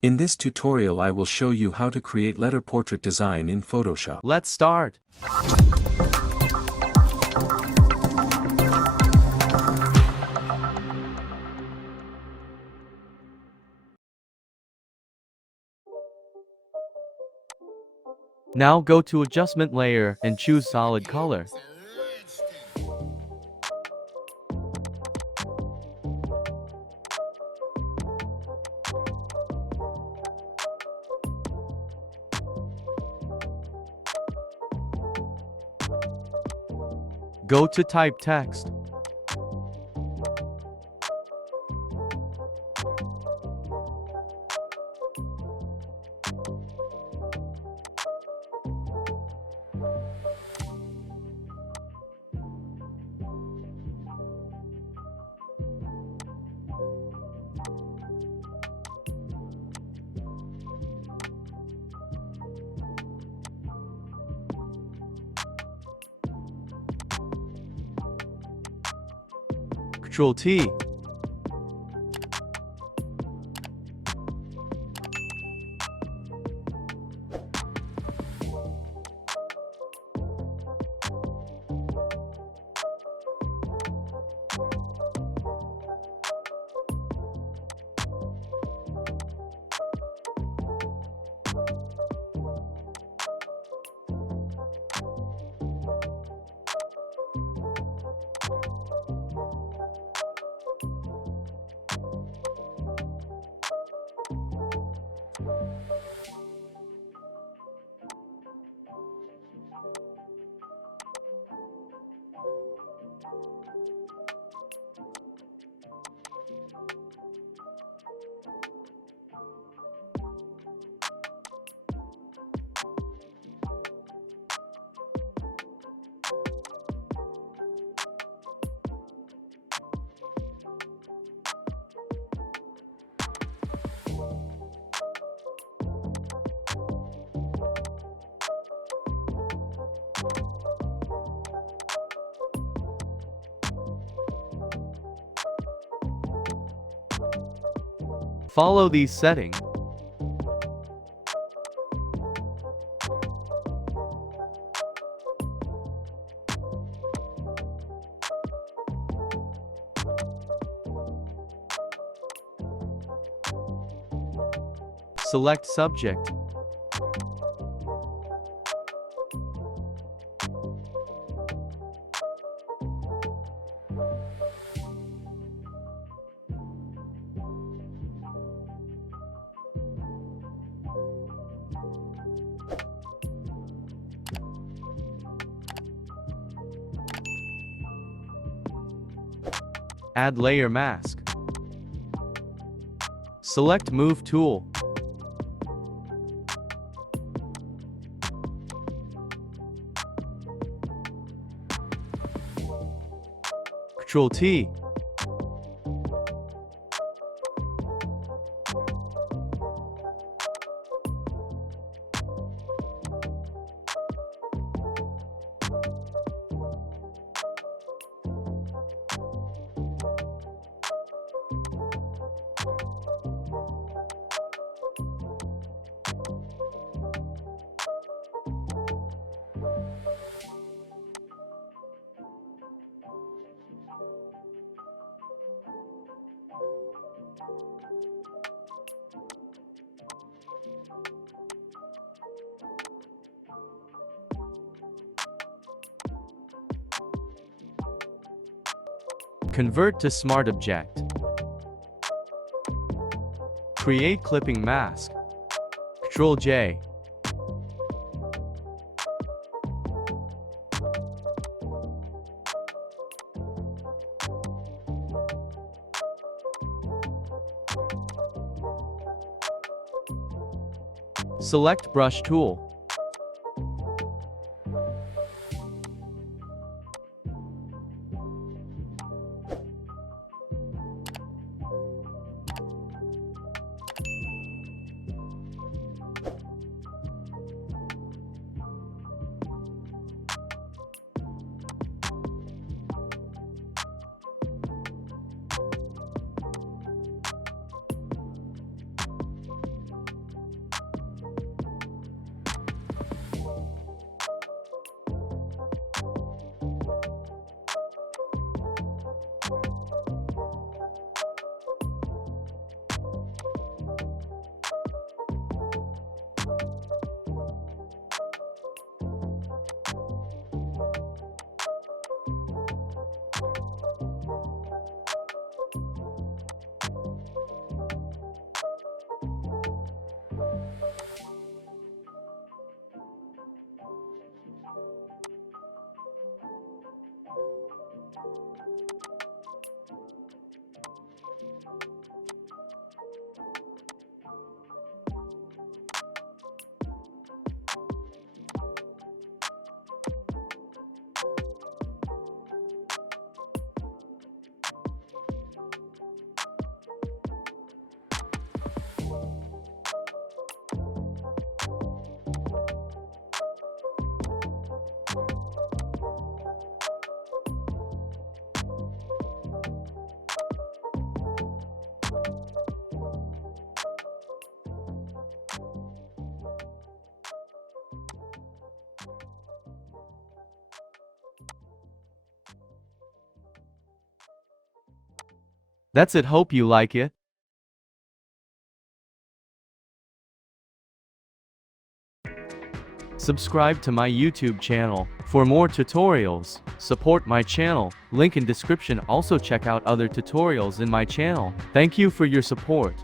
In this tutorial I will show you how to create letter portrait design in Photoshop. Let's start. Now go to adjustment layer and choose solid color. Go to type text. Ctrl T. Follow these settings. Select subject. Add layer mask. Select Move tool. Ctrl T. Convert to Smart Object. Create clipping mask. Ctrl J. Select Brush tool. That's it, hope you like it. Subscribe to my YouTube channel for more tutorials. Support my channel, link in description. Also check out other tutorials in my channel. Thank you for your support.